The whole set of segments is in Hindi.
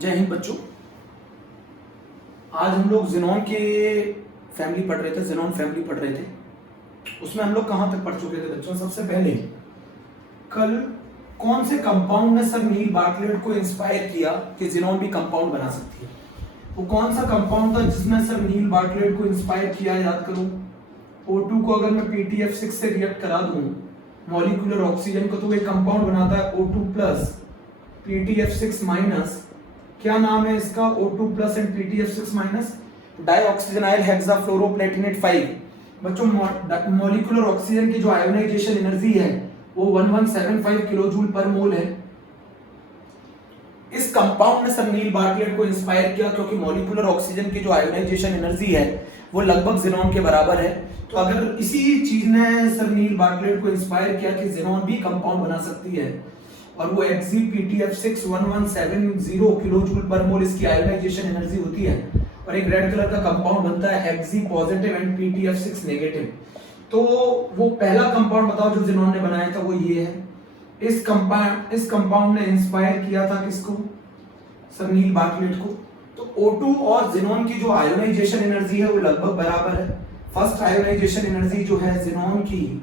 जय हिंद बच्चों। आज हम लोग ज़ेनॉन के फैमिली पढ़ रहे थे, ज़ेनॉन फैमिली पढ़ रहे थे। उसमें हम लोग कहाँ तक पढ़ चुके थे बच्चों? सबसे पहले कल कौन से कंपाउंड ने सर नील बार्टलेट को इंस्पायर किया कि ज़ेनॉन भी कंपाउंड बना सकती है? वो कौन सा कंपाउंड था जिसने सर नील बार्टलेट को इंस्पायर किया? याद करो। O2 को अगर मैं PTF6 से रिएक्ट करा दूं मॉलिक्यूलर ऑक्सीजन को, तो एक कंपाउंड बनाता है O2 प्लस PTF6 माइनस। क्या नाम है इसका? O2 plus and PTF6 minus dioxygenyl hexafluoroplatinate 5। बच्चों मॉलिक्यूलर ऑक्सीजन की जो आयोनाइजेशन एनर्जी है वो 1175 किलोजूल पर मोल है। इस कंपाउंड ने सर नील बार्टलेट को इंस्पायर किया क्योंकि मॉलिक्यूलर ऑक्सीजन की जो आयोनाइजेशन एनर्जी है वो लगभग ज़ेनॉन के बराबर है। तो अगर इसी चीज ने सर नील बार्टलेट को इंस्पायर किया कि ज़ेनॉन भी कंपाउंड बना सकती है, और वो XgPTF6 1170 किलोजूल पर मोल इसकी आयोनाइजेशन एनर्जी होती है, और एक रेड कलर का कंपाउंड बनता है Xg positive and PTF6 negative. तो वो पहला कंपाउंड बताओ जो ज़ेनॉन ने बनाया था, वो ये है। इस कंपाउंड ने इंस्पायर किया था किसको? सर नील बार्टलेट को। तो O2 और ज़ेनॉन की जो आयोनाइजेशन एनर्जी है वो लगभग बराबर है। फर्स्ट आयोनाइजेशन एनर्जी जो है ज़ेनॉन की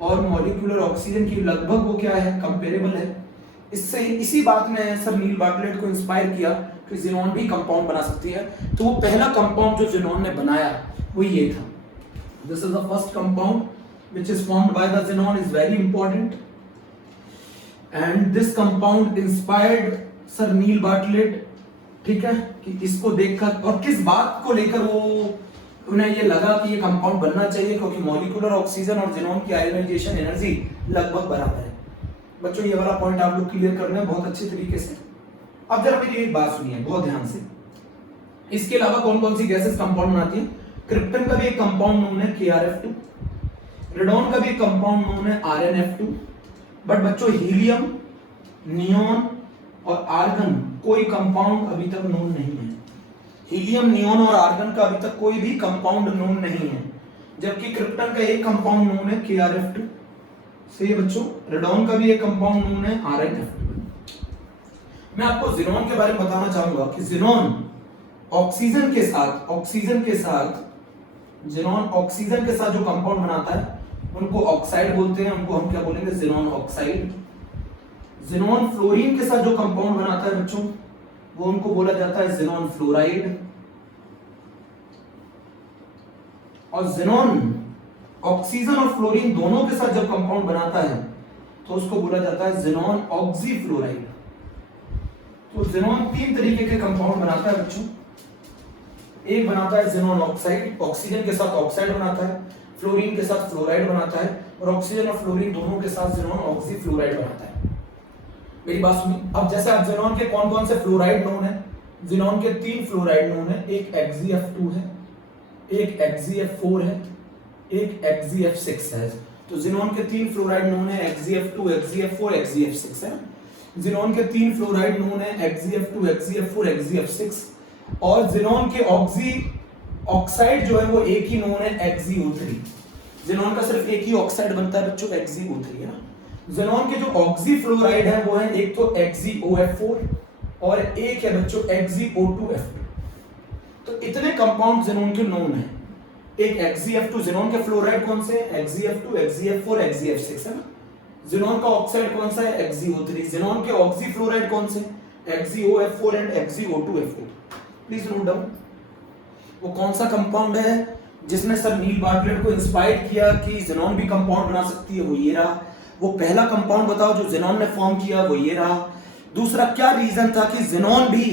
और मॉलिक्यूलर ऑक्सीजन की लगभग वो क्या है? कंपेरेबल है। इससे इसी बात ने सर नील बार्टलेट को इंस्पायर किया कि ज़ेनॉन भी कंपाउंड बना सकती है। तो वो पहला कंपाउंड जो ज़ेनॉन ने बनाया वो ये था। This is the first compound which is formed by the xenon, is very important, and this compound inspired sir Neil Bartlett. ठीक है, कि इसको देखकर और किस बात को लेकर वो उन्हें ये लगा कि ये कंपाउंड बनना चाहिए, क्योंकि मॉलिक्यूलर ऑक्सीजन और ज़ेनॉन की आयोनाइजेशन एनर्जी लगभग बराबर है। बच्चों ये वाला पॉइंट आप लोग क्लियर करना है बहुत अच्छे तरीके से। अब जरा मेरी एक बात सुनिए बहुत ध्यान से। इसके अलावा कौन कौन सी गैसेस कंपाउंड बनाती हैं? क्रिप्टन का भी एक कंपाउंड नोन है KrF2, रेडॉन का भी एक कंपाउंड नोन है RnF2। बट बच्चों हीलियम, नियोन और आर्गन कोई कंपाउंड अभी तक नोन नहीं है। हीलियम, नियोन और आर्गन का अभी तक कोई भी कंपाउंड नोन नहीं है, जबकि क्रिप्टन का एक कंपाउंड नोन है KrF2 से। बच्चों रेडॉन का भी एक कंपाउंड नोन है RnF2। मैं आपको ज़ेनॉन के बारे में बताना चाहूंगा कि ज़ेनॉन ऑक्सीजन के साथ जो कंपाउंड बनाता है उनको ऑक्साइड बोलते हैं। उनको हम क्या बोलेंगे? Xenon oxide. ज़ेनॉन फ्लोरीन के साथ जो कंपाउंड बनाता है बच्चों वो उनको बोला जाता है ज़ेनॉन फ्लोराइड। और ज़ेनॉन ऑक्सीजन और फ्लोरीन दोनों के साथ जब कंपाउंड बनाता है तो उसको बोला जाता है ज़ेनॉन ऑक्सीफ्लोराइड। तो ज़ेनॉन तीन तरीके के कंपाउंड बनाता है बच्चों। एक बनाता है ज़ेनॉन ऑक्साइड, ऑक्सीजन के साथ ऑक्साइड बनाता है, फ्लोरीन के साथ फ्लोराइड बनाता है, और ऑक्सीजन और फ्लोरीन दोनों के साथ ज़ेनॉन ऑक्सीफ्लोराइड बनाता है। मेरी बात सुनिए। अब जैसे आप ज़ेनॉन के कौन कौन से फ्लोराइड नोन है? ज़ेनॉन के 3 फ्लोराइड नोन है। एक XgF2 है, एक XgF4 है, एक XgF6 है। तो ज़ेनॉन के 3 फ्लोराइड नोन है, XgF2, XgF4, XgF6 है। ज़ेनॉन के 3 फ्लोराइड नोन है, XgF2, XgF4, XgF6। और ज़ेनॉन के ऑक्साइड जो है वो एक ही नोन है, XgO3। ज़ेनॉन का सिर्फ एक ही ऑक्साइड बनता है बच्चों, XgO3 है ना। ज़ेनॉन के जो ऑक्सीफ्लोराइड है वो है एक तो XgOF4 और एक है बच्चों XgO2F2। तो इतने कंपाउंड ज़ेनॉन के नोन है। एक XgF2, ज़ेनॉन के फ्लोराइड कौन से हैं? XgF2, XgF4, XgF6 है ना। ज़ेनॉन का ऑक्साइड कौन सा है? XgO3। ज़ेनॉन के ऑक्सीफ्लोराइड कौन से? XgOF4 and XgO2F4। Please note down. वो कौन सा कंपाउंड है जिसने सर नील बार्टलेट को इंस्पायर किया कि ज़ेनॉन भी कंपाउंड बना सकती है? वो ये रहा। वो पहला कंपाउंड बताओ जो ज़ेनॉन ने फॉर्म किया, वो ये रहा। दूसरा क्या रीजन था कि ज़ेनॉन भी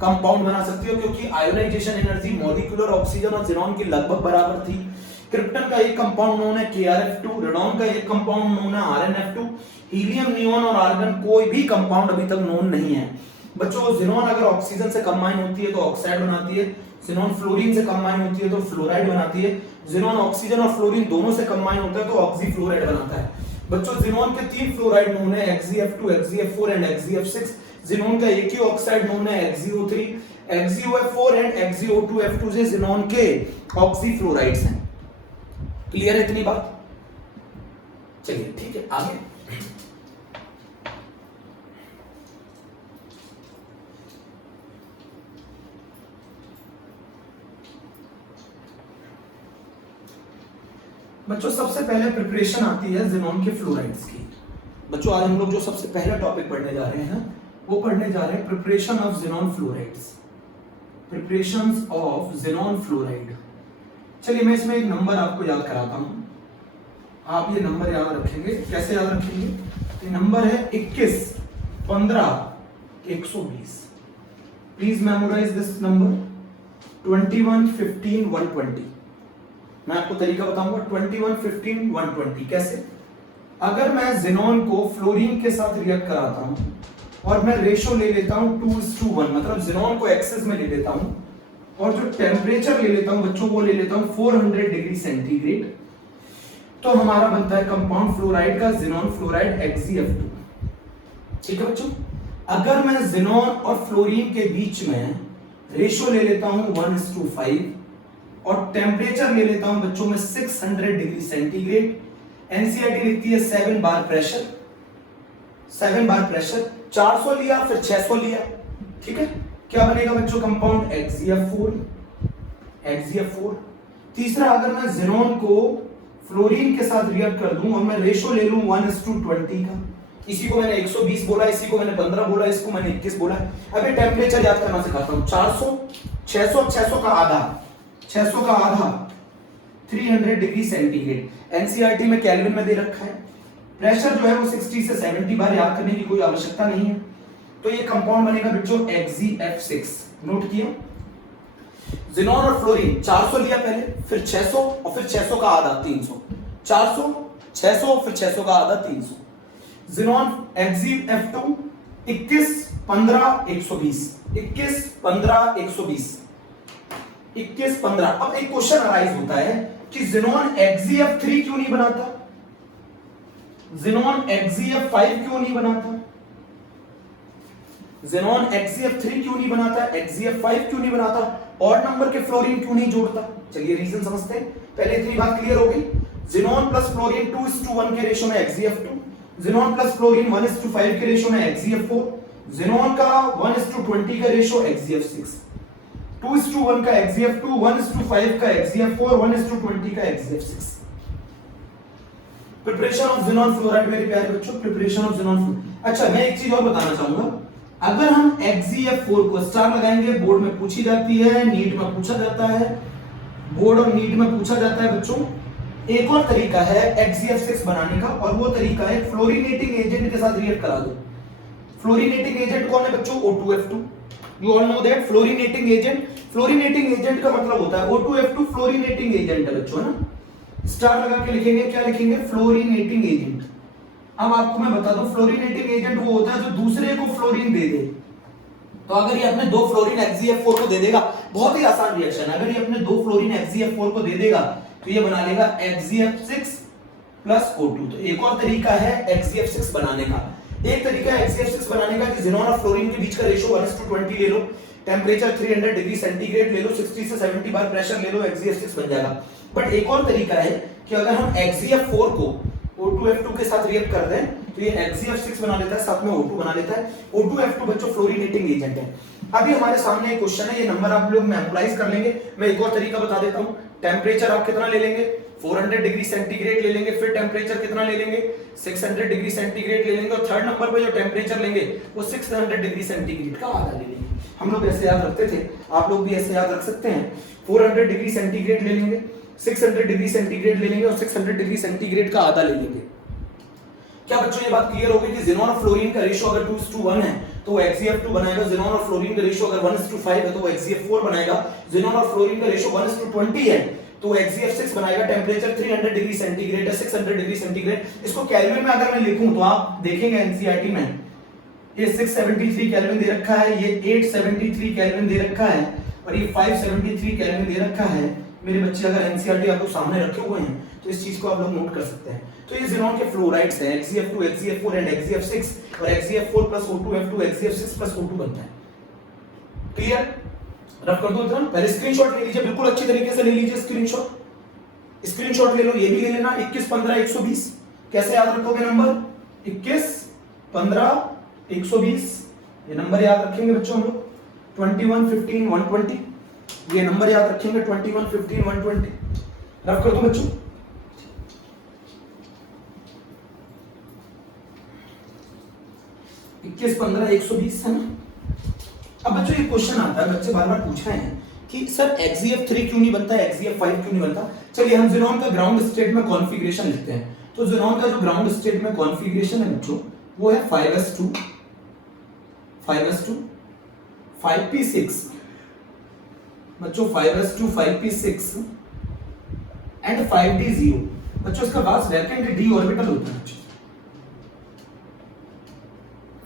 कंपाउंड बना सकती है? क्योंकि आयोनाइजेशन एनर्जी मॉलिक्यूलर ऑक्सीजन और ज़ेनॉन की लगभग बराबर थी। क्रिप्टन का एक कंपाउंड नोन है KrF2, रेडॉन का एक कंपाउंड नोन है RnF2, हीलियम, नियोन और आर्गन कोई भी कंपाउंड अभी तक नोन नहीं है। बच्चों ज़ेनॉन अगर ऑक्सीजन से कंबाइन होती है तो ऑक्साइड बनाती है, ज़ेनॉन फ्लोरीन से कंबाइन होती है तो फ्लोराइड बनाती है, ज़ेनॉन ऑक्सीजन और फ्लोरीन दोनों से कंबाइन होता है तो ऑक्सीफ्लोराइड बनाता है। बच्चों ज़ेनॉन के 3 फ्लोराइड नोन है, XgF2, XgF4 and XgF6। Xenon का एक ही ऑक्साइड नोन है, XgO3, XgOF4 एंड XgO2F2 से ज़ेनॉन के ऑक्सीफ्लोराइड्स हैं। क्लियर है इतनी बात? चलिए ठीक है आगे। बच्चों सबसे पहले प्रिपरेशन आती है ज़ेनॉन के फ्लोराइड्स की। बच्चों आज हम लोग जो सबसे पहला टॉपिक पढ़ने जा रहे हैं वो पढ़ने जा रहे हैं preparation of xenon fluorides, preparations of xenon fluoride. चलिए मैं इसमें एक नंबर आपको याद कराता हूं, आप ये नंबर याद रखेंगे। कैसे याद रखेंगे? ये नंबर है 21 15 120। Please memorise this number 21 15 120। मैं आपको तरीका बताऊंगा 21 15 120 कैसे। अगर मैं ज़ेनॉन को फ्लोरीन के साथ रिएक्ट कराता हूं और मैं रेशो ले लेता हूं 2:1, मतलब ज़ेनॉन को एक्सेस में ले लेता हूं और जो टेम्परेचर ले लेता हूं बच्चों वो ले लेता हूं 400 डिग्री सेंटीग्रेड, तो हमारा बनता है कंपाउंड फ्लोराइड का ज़ेनॉन फ्लोराइड XeF2। ठीक है बच्चों। अगर मैं ज़ेनॉन और फ्लोरीन के बीच में रेशो ले लेता हूं 1:5 और टेम्परेचर ले लेता हूं बच्चों में 600 डिग्री सेंटीग्रेड, एनसीईआरटी लिखती है 7 बार प्रेशर, 7 बार प्रेशर, 400 लिया फिर 600 लिया। ठीक है, क्या बनेगा बच्चों? Compound XeF4, XeF4। तीसरा, अगर मैं ज़ेनॉन को फ्लोरीन के साथ रिएक्ट कर दूं और मैं रेशो ले लूं 1:20 का, इसी को मैंने 120 बोला, इसी को मैंने 15 बोला, इसको मैंने 21 बोला। अभी टेम्परेचर याद करना सिखाता हूं। 400 600 600 का आधा, 600 का आधा 300 डिग्री सेंटीग्रेड। एनसीईआरटी में केल्विन में दे रखा है। प्रेशर जो है वो 60 से 70 बार, याद करने की कोई आवश्यकता नहीं है। तो ये कंपाउंड बनेगा बच्चों XeF6। नोट किया? ज़ेनॉन और फ्लोरीन 400 लिया पहले, फिर 600 और फिर 600 का आधा 300, 400 600 फिर 600 का आधा 300। Xenon XeF2 21 15 120, 21 15 120, 21 15। अब एक क्वेश्चन अराइज होता है कि ज़ेनॉन XeF3 क्यों नहीं बनाता, ज़ेनॉन XeF5 क्यों नहीं बनाता, ज़ेनॉन XeF3 क्यों नहीं बनाता, XeF5 क्यों नहीं बनाता, और नंबर के फ्लोरीन क्यों नहीं जोड़ता? चलिए रीजन समझते हैं। पहले इतनी बात क्लियर हो गई। ज़ेनॉन प्लस फ्लोरीन 2:1 के रेशो में XeF2, ज़ेनॉन प्लस फ्लोरीन 1:5 के रेशो में XeF4, ज़ेनॉन का 1:20 का रेशो XeF6, 2:1 का XeF2, 1:5 का XeF4, 1:20 का XeF6। Preparation of xenon fluoride मेरे प्यारे बच्चों, प्रिपरेशन ऑफ ज़ेनॉन फ्लोराइड। अच्छा मैं एक चीज और बताना चाहूंगा, अगर हम XeF4 को स्टार लगाएंगे, बोर्ड में पूछी जाती है, नीट में पूछा जाता है, बोर्ड और नीट में पूछा जाता है बच्चों। एक और तरीका है XeF6 बनाने का, और वो तरीका है फ्लोरीनेटिंग एजेंट के साथ रिएक्ट करा दो। फ्लोरीनेटिंग एजेंट कौन है बच्चों? O2F2। You all know that fluorinating agent, fluorinating agent का मतलब होता है O2F2 फ्लोरीनेटिंग एजेंट है बच्चों ना। स्टार लगा के लिखेंगे, क्या लिखेंगे? फ्लोरीनेटिंग एजेंट। अब आपको मैं बता दूं, फ्लोरीनेटिंग एजेंट वो होता है जो दूसरे को फ्लोरीन दे दे। तो अगर ये अपने 2 फ्लोरीन XeF4 को दे देगा, बहुत ही आसान रिएक्शन है, अगर ये अपने 2 फ्लोरीन XeF4 को दे देगा तो ये बना लेगा XeF6 प्लस O2। तो एक और तरीका है XeF6 बनाने का। एक तरीका है XeF6 बनाने का कि ज़ेनॉन और फ्लोरीन के बीच का रेशो 1:20 ले लो, टेम्परेचर 300 डिग्री सेंटीग्रेड ले लो, 60 से 70 बार प्रेशर ले लो, XeF6 बन जाएगा। बट एक और तरीका है कि अगर हम XeF4 को O2F2 के साथ रिएक्ट कर दें तो ये XeF6 बना लेता है, साथ में O2 बना लेता है। O2F2 बच्चों फ्लोरीनेटिंग एजेंट है। अभी हमारे सामने एक क्वेश्चन है, ये नंबर आप लोग मेमोराइज कर लेंगे। मैं एक और तरीका बता देता हूं। टेम्परेचर आप कितना ले लेंगे? 400 डिग्री सेंटीग्रेड ले लेंगे, फिर टेम्परेचर कितना ले लेंगे? 600 डिग्री सेंटीग्रेड ले लेंगे, और थर्ड नंबर पे जो टेम्परेचर लेंगे वो 600 डिग्री सेंटीग्रेड का आधा ले लेंगे। हम लोग ऐसे याद रखते थे, आप लोग भी ऐसे याद रख सकते हैं। 400 डिग्री सेंटीग्रेड ले लेंगे, 600 डिग्री सेंटीग्रेड ले लेंगे, और 600 डिग्री सेंटीग्रेड का आधा ले लेंगे। क्या बच्चों ये बात क्लियर हो गई कि ज़ेनॉन और फ्लोरीन का रेशो अगर 2:1 है तो वो XeF2 बनाएगा, ज़ेनॉन और फ्लोरीन का रेशो अगर 1:5 है तो वो XeF4 बनाएगा, ज़ेनॉन और फ्लोरीन का रेशो 1:20 है तो XeF6 बनाएगा। टेम्परेचर 300 डिग्री सेंटीग्रेड है, 600 डिग्री सेंटीग्रेड। इसको केल्विन में अगर मैं लिखूं तो आप देखेंगे एनसीईआरटी में ये 673 केल्विन दे रखा है, ये 873 केल्विन दे रखा है, और ये 573 केल्विन दे रखा है। मेरे बच्चे अगर एनसीईआरटी आप लोग सामने रखे हुए हैं तो इस चीज को आप लोग नोट कर सकते हैं। तो ये ज़ेनॉन के फ्लोराइड्स हैं, XeF2, XeF4 एंड XeF6, और XeF4 plus O2F2 XeF6 plus O2 बनता है। क्लियर? रफ कर दो इतना। पहले स्क्रीनशॉट ले लीजिए, बिल्कुल अच्छी तरीके से ले लीजिए स्क्रीनशॉट। स्क्रीनशॉट ले लो, ये भी ले लेना। 21 15 120 कैसे याद रखोगे नंबर? 21 15 120 ये नंबर याद रखेंगे बच्चों हम लोग। 21 15 120 ये नंबर याद रखेंगे, 21 15 120। रफ कर दो बच्चों। 21 15 120 है ना। अब बच्चों ये क्वेश्चन आता है, बच्चे बार बार पूछ रहे हैं कि सर XeF3 क्यों नहीं बनता, XeF5 क्यों नहीं बनता। चलिए हम ज़ीनॉन का ग्राउंड स्टेट में कॉन्फ़िगरेशन लिखते हैं। तो ज़ीनॉन का जो ग्राउंड स्टेट में कॉन्फ़िगरेशन है बच्चों वो है 5s2 5p6 बच्चों, 5s2 5p6 एंड 5d0। बच्चों इसका पास वैकेंट d ऑर्बिटल होता है बच्चों,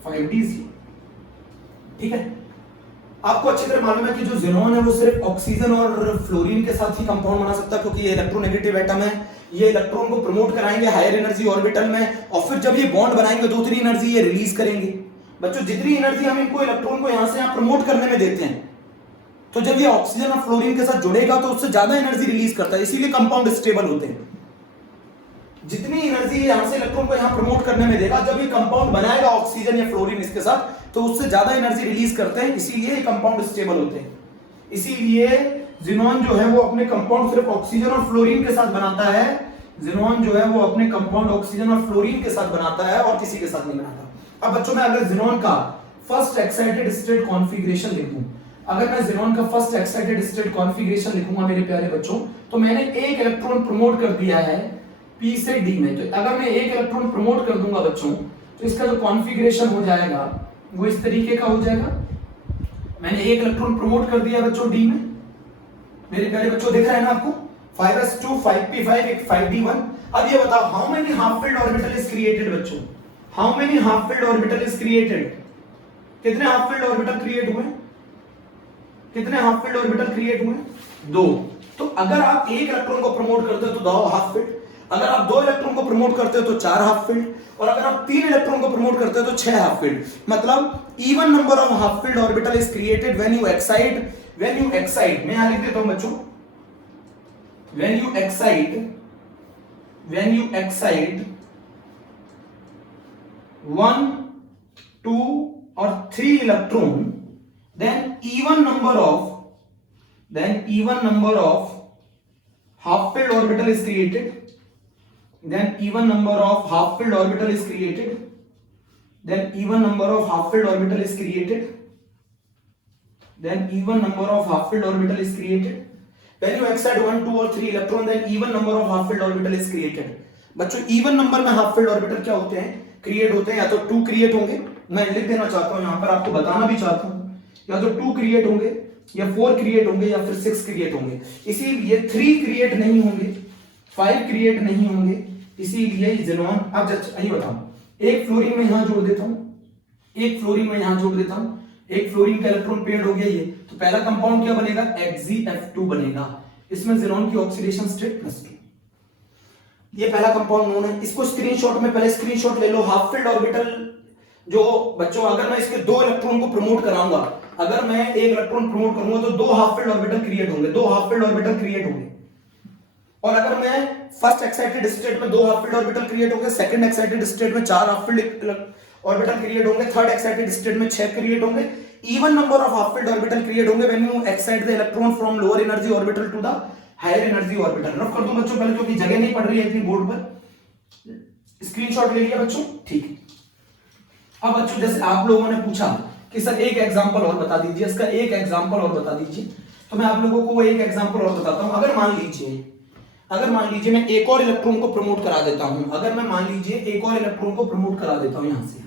5d0। ठीक है, आपको अच्छी तरह मालूम है कि जो ज़ीनॉन है वो सिर्फ ऑक्सीजन और फ्लोरीन के साथ ही कंपाउंड बना सकता है, क्योंकि ये इलेक्ट्रोनेगेटिव एटम है। ये इलेक्ट्रॉन को प्रमोट कराएंगे हायर एनर्जी ऑर्बिटल में, और फिर जब ये बॉन्ड बनाएंगे तो उतनी एनर्जी ये रिलीज करेंगे। बच्चों जितनी एनर्जी हम इनको इलेक्ट्रॉन को यहां से यहां प्रमोट करने में देते हैं, तो जब ये ऑक्सीजन और फ्लोरीन के साथ जुड़ेगा तो उससे ज्यादा एनर्जी रिलीज करता है, इसीलिए कंपाउंड स्टेबल होते हैं। जितनी एनर्जी यहां से इलेक्ट्रॉन को यहां प्रमोट करने में देगा, जब ये कंपाउंड बनाएगा ऑक्सीजन या फ्लोरीन इसके साथ, तो उससे ज्यादा एनर्जी रिलीज करते हैं, इसीलिए ये कंपाउंड स्टेबल होते हैं। इसीलिए ज़ीनॉन जो है वो अपने कंपाउंड सिर्फ ऑक्सीजन और फ्लोरीन के साथ बनाता है। ज़ीनॉन जो है वो अपने कंपाउंड ऑक्सीजन और फ्लोरीन के साथ बनाता है और किसी के साथ नहीं बनाता। अब बच्चों मैं अगर ज़ीनॉन का फर्स्ट एक्साइटेड स्टेट कॉन्फ़िगरेशन लिखूं, अगर मैं ज़ीनॉन का फर्स्ट एक्साइटेड स्टेट कॉन्फ़िगरेशन लिखूंगा मेरे प्यारे बच्चों, तो मैंने एक इलेक्ट्रॉन प्रमोट कर दिया है P से D में। तो अगर मैं एक इलेक्ट्रॉन प्रमोट कर दूंगा बच्चों, तो इसका जो कॉन्फ़िगरेशन हो जाएगा वो इस तरीके का हो जाएगा। मैंने एक इलेक्ट्रॉन प्रमोट कर दिया बच्चों D में, मेरे प्यारे बच्चों दिख रहा है ना आपको, 5s2 5p5 5d1। अब ये बताओ how many half filled orbital is created बच्चों, how many half filled orbital is created. कितने हाफ फिल्ड ऑर्बिटल क्रिएट हुए, कितने हाफ फिल्ड ऑर्बिटल क्रिएट हुए, 2। तो अगर आप एक इलेक्ट्रॉन को प्रमोट करते हो तो 2 हाफ फिल्ड, अगर आप 2 इलेक्ट्रॉन को प्रमोट करते हो तो 4 हाफ फिल्ड, और अगर आप 3 इलेक्ट्रॉन को प्रमोट करते हो तो 6 हाफ फिल्ड। मतलब even number of half filled orbital is created when you excite, मैं यहां लिख देता हूं बच्चों, when you excite 1 2 or 3 electron, then even number of half filled orbital is created, then even number of half filled orbital is created, then even number of half filled orbital is created, then even number of half filled orbital is created. When you excite 1 2 or 3 electron, then even number of half filled orbital is created. बच्चों इवन नंबर में हाफ फिल्ड ऑर्बिटल क्या होते हैं, क्रिएट होते हैं। या तो 2 क्रिएट होंगे, मैं लिख देना चाहता हूं यहां पर, आपको बताना भी चाहता हूं, या तो 2 क्रिएट होंगे, या 4 क्रिएट होंगे, या फिर 6 क्रिएट होंगे। इसीलिए 3 क्रिएट नहीं होंगे, 5 क्रिएट नहीं होंगे, इसीलिए ज़ीनॉन। अब जस्ट यही बताओ, एक फ्लोरीन में यहां जोड़ देता हूं, एक फ्लोरीन में यहां जोड़ देता हूं, एक फ्लोरीन का इलेक्ट्रॉन पेयर्ड हो गया ये, तो पहला कंपाउंड क्या बनेगा, XeF2 बनेगा। इसमें ज़ीनॉन की ऑक्सीडेशन स्टेट +2, ये पहला कंपाउंड नोन है। इसको स्क्रीनशॉट में पहले स्क्रीनशॉट ले लो। हाफ फिल्ड ऑर्बिटल जो बच्चों, अगर मैं इसके 2 इलेक्ट्रॉन को प्रमोट कराऊंगा, अगर मैं एक इलेक्ट्रॉन प्रमोट करूंगा तो 2 हाफ फिल्ड ऑर्बिटल क्रिएट होंगे, 2 हाफ फिल्ड ऑर्बिटल क्रिएट होंगे। और अगर मैं फर्स्ट एक्साइटेड स्टेट में 2 हाफ फिल्ड ऑर्बिटल क्रिएट होंगे, सेकंड एक्साइटेड स्टेट में 4 हाफ फिल्ड ऑर्बिटल क्रिएट होंगे, थर्ड एक्साइटेड स्टेट में 6 क्रिएट होंगे। Even number of half filled orbital create होंगे when you excite the electron from lower energy orbital to the higher energy orbital. Rough कर दूं बच्चों पहले, क्योंकि जगह नहीं पड़ रही है इतनी बोर्ड पर। स्क्रीनशॉट ले लिया बच्चों, ठीक। अब बच्चों जैसे आप लोगों ने पूछा कि सर एक एग्जांपल और बता दीजिए, इसका एक एग्जांपल और बता दीजिए, तो मैं आप लोगों को वो एक एग्जांपल और बताता हूं। अगर मान लीजिए मैं एक और इलेक्ट्रॉन को प्रमोट करा देता हूं, अगर मैं मान लीजिए एक और इलेक्ट्रॉन को प्रमोट करा देता हूं यहां से,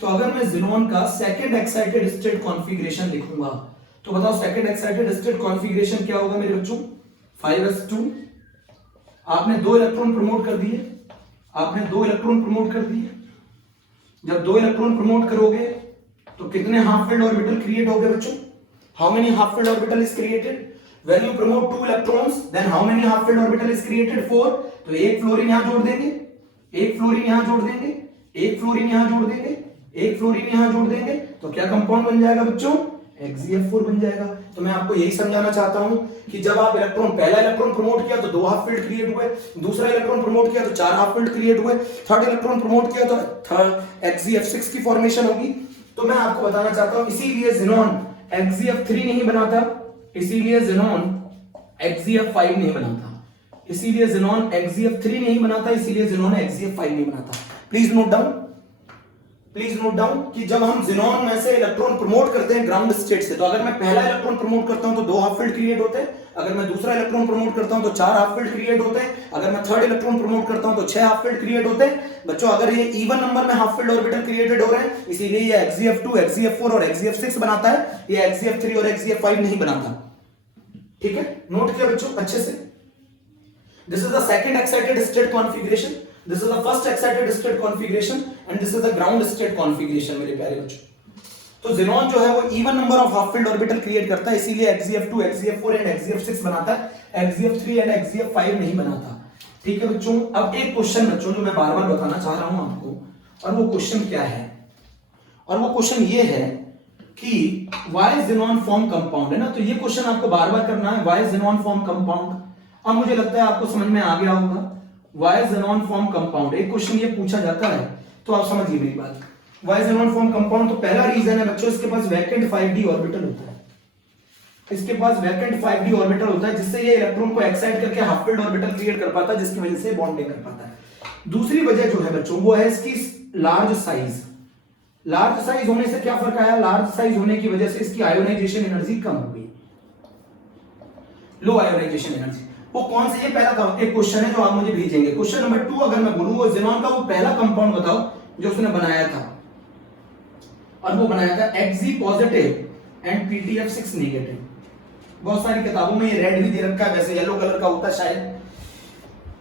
तो अगर मैं ज़ीनॉन का सेकंड एक्साइटेड स्टेट कॉन्फ़िगरेशन लिखूंगा, तो बताओ सेकंड एक्साइटेड स्टेट कॉन्फ़िगरेशन क्या होगा मेरे बच्चों, 5s2। आपने 2 इलेक्ट्रॉन प्रमोट कर दिए, आपने 2 इलेक्ट्रॉन प्रमोट कर दिए। जब 2 इलेक्ट्रॉन प्रमोट करोगे तो कितने हाफ फिल्ड ऑर्बिटल क्रिएट हो गए बच्चों, how many half filled orbital is created. When you promote 2 electrons, then how many half filled orbital is created, 4। तो एक फ्लोरीन यहां जोड़ देंगे, एक फ्लोरीन यहां जोड़ देंगे, एक फ्लोरीन यहां जोड़ देंगे, एक फ्लोरीन यहां जोड़ देंगे, तो क्या कंपाउंड बन जाएगा बच्चों, XeF4 बन जाएगा। तो मैं आपको यही समझाना चाहता हूं कि जब आप पहला इलेक्ट्रॉन प्रमोट किया तो 2 हाफ फील्ड क्रिएट हुए, दूसरा इलेक्ट्रॉन प्रमोट किया तो 4 हाफ फील्ड क्रिएट हुए, थर्ड इलेक्ट्रॉन प्रमोट किया तो XeF6 की फॉर्मेशन होगी। तो मैं आपको बताना चाहता हूं इसीलिए ज़ीनॉन XeF3 नहीं बनाता, इसीलिए ज़ीनॉन XeF5 नहीं बनाता, इसीलिए ज़ीनॉन XeF3 नहीं बनाता, इसीलिए ज़ीनॉन XeF5 नहीं बनाता। Please note down. Please note down कि जब हम ज़ीनॉन में से इलेक्ट्रॉन प्रमोट करते हैं ग्राउंड स्टेट से, तो अगर मैं पहला इलेक्ट्रॉन प्रमोट करता हूं तो 2 हाफ फील्ड क्रिएट होते हैं, अगर मैं दूसरा इलेक्ट्रॉन प्रमोट करता हूं तो 4 हाफ फील्ड क्रिएट होते हैं, अगर मैं थर्ड इलेक्ट्रॉन प्रमोट करता हूं तो 6 हाफ फील्ड क्रिएट होते हैं। बच्चों अगर ये इवन नंबर में हाफ फील्ड ऑर्बिटल क्रिएटेड हो रहे हैं, इसीलिए ये XeF2 XeF4 और XeF6 बनाता है, ये XeF3 और XeF5 नहीं बनाता। ठीक है, नोट किया बच्चों अच्छे से। This is the second excited state configuration, this is the first excited state configuration and this is the ground state configuration मेरे प्यारे बच्चों। तो ज़ीनॉन जो है वो even number of half filled orbital create करता है, इसीलिए XeF2 XeF4 एंड XeF6 बनाता है, XeF3 एंड XeF5 नहीं बनाता। ठीक है बच्चों, अब एक क्वेश्चन बच्चों जो मैं बार-बार बताना चाह रहा हूं आपको, और वो क्वेश्चन क्या है, और वो क्वेश्चन ये है कि व्हाई ज़ीनॉन फॉर्म कंपाउंड, है ना। तो ये क्वेश्चन आपको बार-बार करना है, व्हाई ज़ीनॉन फॉर्म कंपाउंड। अब मुझे लगता है आपको समझ में आ गया होगा व्हाई ज़ीनॉन फॉर्म कंपाउंड। एक क्वेश्चन ये पूछा जाता है तो आप समझिए मेरी बात। व्हाई ज़ीनॉन फॉर्म कंपाउंड, तो पहला रीजन है बच्चों, इसके पास वैकेंट 5d ऑर्बिटल होता है, इसके पास वैकेंट 5d ऑर्बिटल होता है, जिससे ये इलेक्ट्रॉन को एक्साइट करके हाफ फील्ड ऑर्बिटल क्रिएट कर पाता है, जिसकी वजह से बॉन्डिंग कर पाता है। दूसरी वजह जो है बच्चों वो है इसकी लार्ज साइज। लार्ज साइज होने से क्या फर्क आया, लार्ज साइज होने की वजह से इसकी आयोनाइजेशन एनर्जी कम हो गई, लो आयोनाइजेशन एनर्जी। वो कौन सा, ये पहला एक क्वेश्चन है जो आप मुझे भेजेंगे। क्वेश्चन नंबर 2 अगर मैं बोलूं, वो ज़ीनॉन का वो पहला कंपाउंड बताओ जो उसने बनाया था, और वो बनाया था Xe positive and PtF6 negative. बहुत सारी किताबों में ये रेड भी दे रखा है, वैसे येलो कलर का होता है शायद।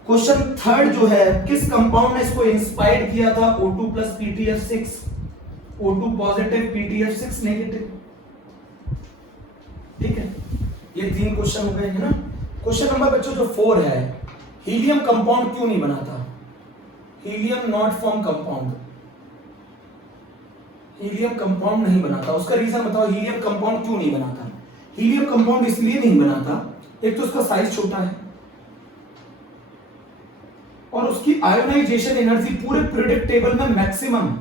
क्वेश्चन थर्ड जो है, किस कंपाउंड ने इसको इंस्पायर्ड किया था, O2 plus PtF6, O2 positive PtF6 negative. ठीक है, ये 3 क्वेश्चन हो गए, है ना। क्वेश्चन नंबर बच्चों जो 4 है, हीलियम कंपाउंड क्यों नहीं बनाता, helium not form compound, helium compound नहीं बनाता, उसका रीजन बताओ। हीलियम कंपाउंड क्यों नहीं बनाता, हीलियम कंपाउंड इसलिए नहीं बनाता, एक तो उसका साइज छोटा है, और उसकी आयोनाइजेशन एनर्जी पूरे पीरियोडिक टेबल में मैक्सिमम,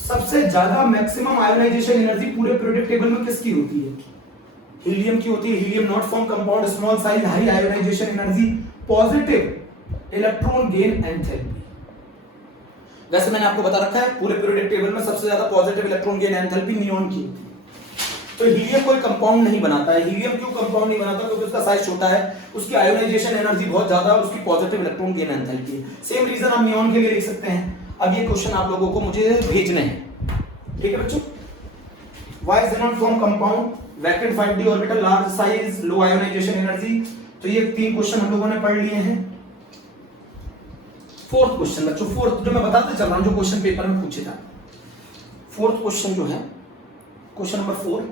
सबसे ज्यादा मैक्सिमम आयोनाइजेशन एनर्जी पूरे पीरियोडिक टेबल में किसकी होती है, हीलियम की होती है। Helium not form compound, small size, high ionisation energy, positive electron gain enthalpy. वैसे मैंने आपको बता रखा है पूरे पीरियोडिक टेबल में सबसे ज्यादा positive electron gain enthalpy neon की होती है। तो हीलियम कोई कंपाउंड नहीं बनाता है। हीलियम क्यों कंपाउंड नहीं बनाता, क्योंकि उसका साइज छोटा है, उसकी आयोनाइजेशन एनर्जी बहुत ज्यादा है, उसकी पॉजिटिव इलेक्ट्रॉन गेन एंथैल्पी है। सेम रीजन हम नियॉन के लिए लिख सकते हैं। अब ये क्वेश्चन आप लोगों को मुझे भेजने हैं, ठीक है बच्चों। Why xenon form compound, vacant 5d orbital, large size, low ionisation energy. तो ये 3 क्वेश्चन हम लोगों ने पढ़ लिए हैं। फोर्थ क्वेश्चन बच्चों, फोर्थ जो मैं बताते चल रहा हूं, जो क्वेश्चन पेपर में पूछे था, फोर्थ क्वेश्चन जो है क्वेश्चन नंबर 4।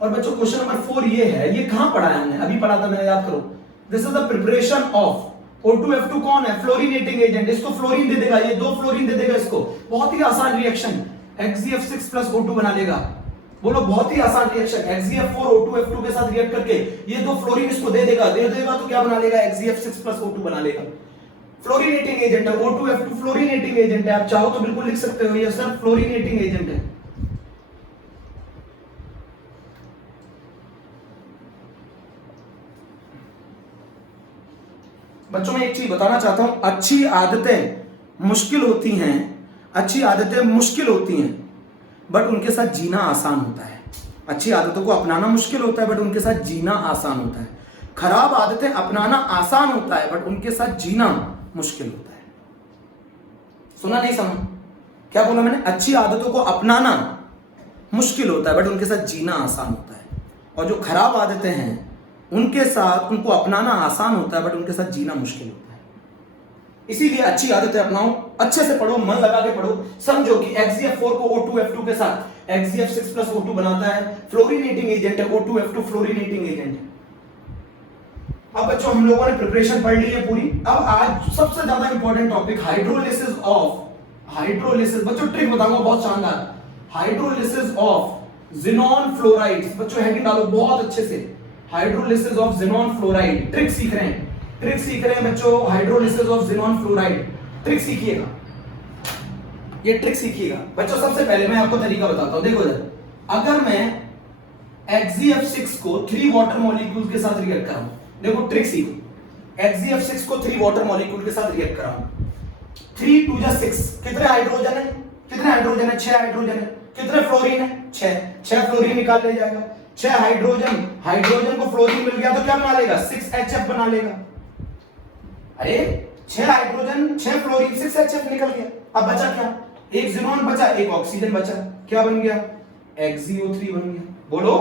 और बच्चों क्वेश्चन नंबर 4 ये है, ये कहां पढ़ा है हमने, अभी पढ़ा था मैंने, याद करो। This is the preparation of O2F2 कौन है, फ्लोरीनेटिंग एजेंट, इसको फ्लोरीन दे देगा, ये 2 फ्लोरीन दे देगा इसको। बहुत ही आसान रिएक्शन, XeF6 प्लस O2 बना लेगा। बोलो बहुत ही आसान रिएक्शन, XeF4 O2F2 के साथ रिएक्ट करके ये 2 फ्लोरीन इसको दे देगा तो क्या बना लेगा, XeF6 प्लस O2 बना लेगा। फ्लोरीनेटिंग एजेंट है, O2F2 फ्लोरीनेटिंग एजेंट है। आप चाहो तो बिल्कुल लिख सकते हो, ये सर फ्लोरीनेटिंग एजेंट है। बच्चों मैं एक चीज बताना चाहता हूं, अच्छी आदतें मुश्किल होती हैं, अच्छी आदतें मुश्किल होती हैं, बट उनके साथ जीना आसान होता है। अच्छी आदतों को अपनाना मुश्किल होता है, बट उनके साथ जीना आसान होता है। खराब आदतें अपनाना आसान होता है, बट उनके साथ जीना मुश्किल होता है। सुना नहीं समझ, क्या बोला मैंने, अच्छी आदतों को अपनाना मुश्किल होता है, बट उनके साथ जीना आसान होता है। और जो खराब आदतें हैं उनके साथ, उनको अपनाना आसान होता है, बट उनके साथ जीना मुश्किल होता है। इसीलिए अच्छी आदतें अपनाओ, अच्छे से पढ़ो, मन लगा के पढ़ो, समझो कि XeF4 को O2F2 के साथ XeF6 प्लस O2 बनाता है, फ्लोरीनेटिंग एजेंट है, O2F2 फ्लोरीनेटिंग एजेंट है। अब बच्चों हम लोगों ने प्रिपरेशन पढ़ ली है पूरी। अब आज सबसे ज्यादा important topic, hydrolysis of, hydrolysis. बच्चों ट्रिक बताऊंगा बहुत शानदार, हाइड्रोलिसिस ऑफ ज़ीनॉन फ्लोराइड्स। बच्चों हेडिंग डालो बहुत अच्छे से, hydrolysis of xenon fluoride. Trick सीख रहे हैं, ट्रिक सीख रहे हैं बच्चों, hydrolysis of xenon fluoride. Trick सीखिएगा, ये ट्रिक सीखिएगा बच्चों। सबसे पहले मैं आपको तरीका बताता हूं, देखो जरा, अगर मैं XeF6 को 3 वाटर मॉलिक्यूल के साथ रिएक्ट कराऊं, देखो ट्रिक सीखो, XeF6 को 3 वाटर मॉलिक्यूल के साथ रिएक्ट कराऊं, 3 2 6, कितने हाइड्रोजन है, कितने हाइड्रोजन है? 6 हाइड्रोजन है। कितने फ्लोरीन है? 6 फ्लोरीन निकाल ले जाएगा। 6 हाइड्रोजन को फ्लोरीन मिल गया तो क्या बना लेगा? 6HF बना लेगा। अरे 6 हाइड्रोजन 6 फ्लोरीन 6HF निकल गया। अब बचा क्या? एक ज़ीनोन बचा, एक ऑक्सीजन बचा। क्या बन गया? XeO3 बन गया। बोलो।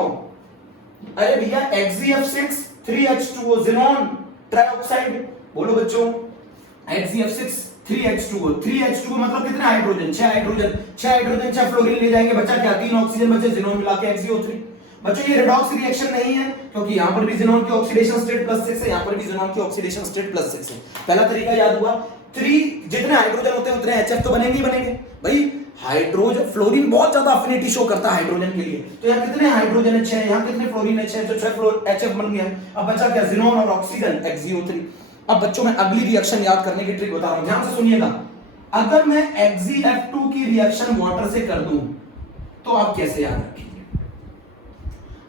अरे भैया XeF6 3H2O ज़ीनोन ट्राइऑक्साइड। बोलो बच्चों, XeF6 3H2O 3H2O मतलब कितने हाइड्रोजन? 6 हाइड्रोजन 6 फ्लोरीन ले जाएंगे, बचा क्या? 3 ऑक्सीजन बचे, ज़ीनोन मिला के XeO3। बच्चों ये रेडॉक्स रिएक्शन नहीं है क्योंकि यहां पर भी ज़ीनोन की ऑक्सीडेशन स्टेट +6 है, यहां पर भी ज़ीनोन की ऑक्सीडेशन स्टेट +6 है। पहला तरीका याद हुआ। 3 जितने हाइड्रोजन होते हैं उतने HF तो बनेंगे ही बनेंगे। भाई हाइड्रोजन फ्लोरीन बहुत ज्यादा अफिनिटी शो करता है हाइड्रोजन के लिए, तो यहाँ कितने हाइड्रोजन है? 6। यहाँ कितने फ्लोरीन है? 6, तो 6 HF बन गया। अब बचा क्या? ज़ीनोन और ऑक्सीजन XeO3। अब बच्चों मैं अगली रिएक्शन याद करने की ट्रिक बता रहा हूं, ध्यान से सुनिएगा। अगर मैं XeF2 की रिएक्शन वाटर से कर दूं तो आप कैसे याद रखेंगे?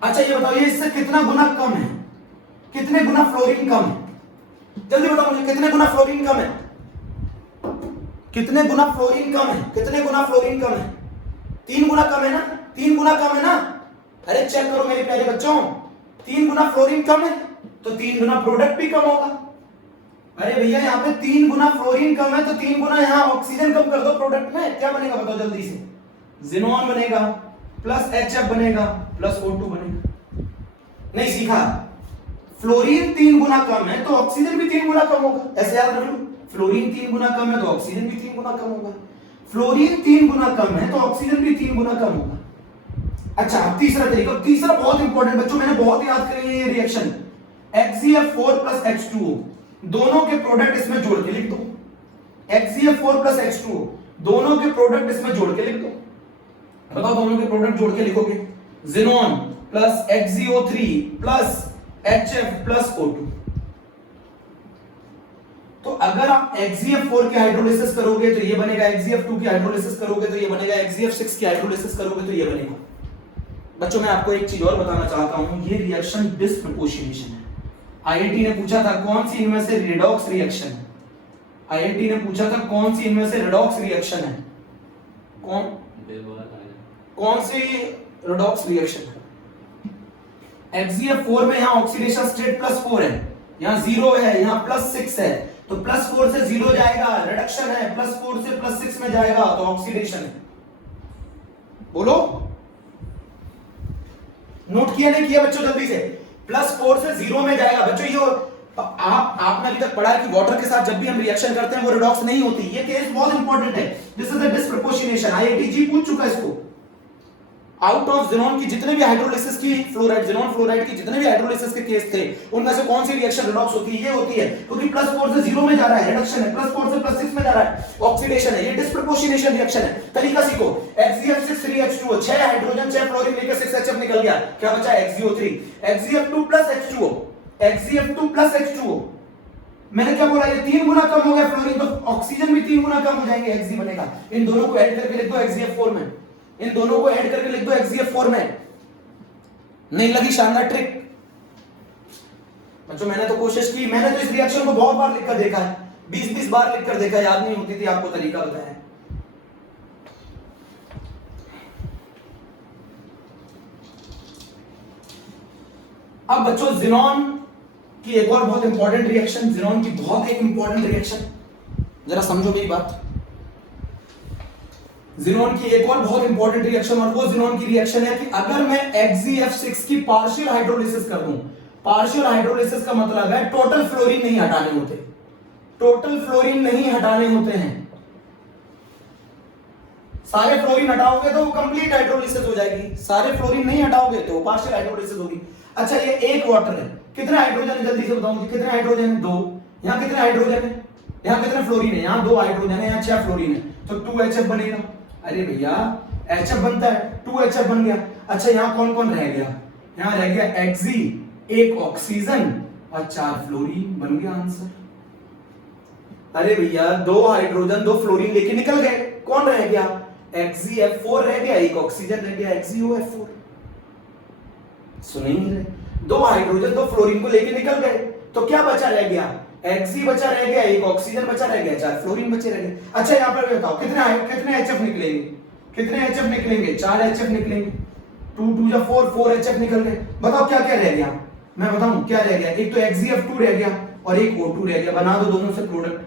अच्छा ये बताओ, ये इससे कितना गुना कम है? कितने गुना फ्लोरीन कम है? जल्दी बताओ मुझे, कितने गुना फ्लोरीन कम है? कितने गुना फ्लोरीन कम है? कितने गुना फ्लोरीन कम है? 3 गुना कम है ना? 3 गुना कम है ना? अरे चेक करो मेरे प्यारे बच्चों, 3 गुना फ्लोरीन कम है तो 3 गुना प्रोडक्ट भी कम होगा। अरे भैया यहाँ पे 3 गुना फ्लोरीन कम है तो 3 गुना यहाँ ऑक्सीजन कम कर दो प्रोडक्ट में, क्या बनेगा बताओ जल्दी से? ज़ीनोन बनेगा प्लस HF बनेगा प्लस O2 बनेगा। नहीं सीखा? फ्लोरीन 3 गुना कम है तो ऑक्सीजन भी 3 गुना कम होगा, ऐसे याद रख लो। फ्लोरीन 3 गुना कम है तो ऑक्सीजन भी 3 गुना कम होगा। फ्लोरीन 3 गुना कम है तो ऑक्सीजन भी 3 गुना कम होगा। अच्छा अब तीसरा तरीका, तीसरा बहुत इंपॉर्टेंट बच्चों, मैंने बहुत याद करी है ये रिएक्शन। XeF4 प्लस H2O दोनों के प्रोडक्ट इसमें जोड़ के लिख दो। XeF4 प्लस H2O दोनों के प्रोडक्ट इसमें जोड़ के लिख दो। बताओ दोनों के प्रोडक्ट जोड़ के लिखोगे? Xenon plus XeO3 plus HF plus O2। तो अगर आप XeF4 की हाइड्रोलिसिस करोगे तो ये बनेगा, XeF2 की हाइड्रोलिसिस करोगे तो ये बनेगा, XeF6 की हाइड्रोलिसिस करोगे तो ये बनेगा। बच्चों मैं आपको एक चीज और बताना चाहता हूं, ये रिएक्शन डिस्प्रपोर्शनेशन है। आईआईटी ने पूछा था कौन सी इनमें से रिडॉक्स रिएक्शन है? आईआईटी ने पूछा था कौन सी इनमें से रिडॉक्स रिएक्शन है? कौन सी रिडॉक्स रिएक्शन है? XeF4 में यहां ऑक्सीडेशन स्टेट +4 है, यहां 0 है, यहां +6 है, तो +4 से 0 जाएगा, रिडक्शन है, +4 से +6 में जाएगा तो ऑक्सीडेशन है। बोलो, नोट किया नहीं किया बच्चों? जल्दी से। +4 से 0 में जाएगा बच्चों। ये आपने अभी तक पढ़ा है कि वाटर के साथ जब भी हम रिएक्शन करते हैं वो रिडॉक्स नहीं होती। ये केस बहुत इंपॉर्टेंट है, this is the disproportionation. IIT पूछ चुका है इसको। आउट ऑफ ज़ीनोन की जितने भी हाइड्रोलिसिस की फ्लोराइड, ज़ीनोन फ्लोराइड की जितने भी हाइड्रोलिसिस के केस थे उनमें से कौन सी रिएक्शन रिडॉक्स होती है? ये होती है, क्योंकि +4 से 0 में जा रहा है, रिडक्शन है, +4 से +6 में जा रहा है, ऑक्सीडेशन है। ये डिस्प्रपोर्शनेशन रिएक्शन है। तरीका सीखो। XeF6 3H2O 6 हाइड्रोजन 6 फ्लोरीन लेके 6HF निकल गया, क्या बचा? XeO3। XeF2 plus H2O, XeF2 plus H2O, मैंने क्या बोला? ये 3 गुना कम हो गया फ्लोरीन, तो ऑक्सीजन भी 3 गुना कम हो जाएंगे, Xe बनेगा। इन दोनों को ऐड करके लिख दो XeF4 में, इन दोनों को ऐड करके लिख दो XeF4 में। नहीं लगी शानदार ट्रिक? बच्चों मैंने तो कोशिश की, मैंने तो इस रिएक्शन को बहुत बार लिखकर देखा है, 20-20 बार लिखकर देखा, याद नहीं होती थी, आपको तरीका बताया। अब बच्चों ज़ीनोन की एक और बहुत इंपॉर्टेंट रिएक्शन, ज़ीनोन की बहुत एक इंपॉर्टेंट रिएक्शन, जरा समझो मेरी बात। ज़ीनोन की एक और बहुत इंपॉर्टेंट रिएक्शन, और वो ज़ीनोन की रिएक्शन है कि अगर मैं XeF6 की पार्शियल हाइड्रोलिसिस कर दूं, पार्शियल हाइड्रोलिसिस का मतलब है टोटल फ्लोरीन नहीं हटाने होते, टोटल फ्लोरीन नहीं हटाने होते हैं। सारे फ्लोरीन हटाओगे तो वो कंप्लीट हाइड्रोलिसिस हो जाएगी, सारे फ्लोरीन नहीं हटाओगे तो वो पार्शियल हाइड्रोलिसिस होगी। अच्छा ये एक वाटर है, कितने हाइड्रोजन है जल्दी से बताओ मुझे? कितने हाइड्रोजन है? 2। यहां कितने हाइड्रोजन है? यहां कितने फ्लोरीन है? यहां 2 हाइड्रोजन है, यहां 6 फ्लोरीन है, तो 2HF बनेगा। अरे भैया HF बनता है, 2HF बन गया। अच्छा यहां कौन कौन रह गया? यहां रह गया Xe, 1 ऑक्सीजन और 4 फ्लोरीन, बन गया आंसर। अरे भैया 2 हाइड्रोजन 2 फ्लोरीन लेके निकल गए, कौन रह गया? XeF4 रह गया, 1 ऑक्सीजन रह गया, XeOF4। सुन ही नहीं रहे, 2 हाइड्रोजन 2 फ्लोरीन को लेके निकल गए, तो क्या बचा रह गया? Xg बचा रह गया, एक ऑक्सीजन बचा रह गया, 4 फ्लोरीन बचे रह गए। अच्छा यहाँ पर बताओ कितने HF निकलेंगे, कितने HF निकलेंगे, 4 HF निकलेंगे, 2 2 जा 4, 4 HF निकल गए। बताओ क्या क्या रह गया, मैं बताऊं क्या रह गया, एक तो XgF2 रह गया और एक O2 रह गया, बना दो दोनों से product,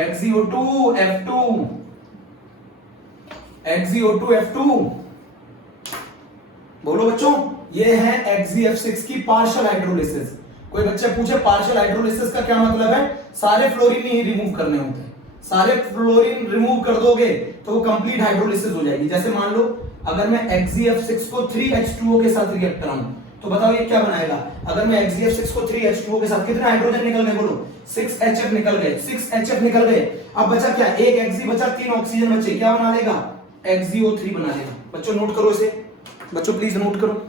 XgO2 F2, XgO2 F2। बोलो बच्चों, ये है XgF6 की पार्शियल हाइड्रोलिसिस। कोई बच्चे पूछे पार्शियल हाइड्रोलिसिस का क्या मतलब है, सारे फ्लोरीन ही रिमूव करने होते हैं, सारे फ्लोरीन रिमूव कर दोगे तो वो कंप्लीट हाइड्रोलिसिस हो जाएगी। जैसे मान लो अगर मैं XgF6 को 3H2O के साथ रिएक्ट कराऊं तो बताओ ये क्या बनाएगा, अगर मैं XgF6 को 3H2O के साथ कितने हाइड्रोजन निकल गए, बोलो 6 HF निकल गए, 6 HF निकल गए। अब बचा क्या, एक Xg बचा, 3 ऑक्सीजन बचे, क्या बना लेगा, XgO3 बना लेगा। बच्चों नोट करो इसे, बच्चों प्लीज नोट करो।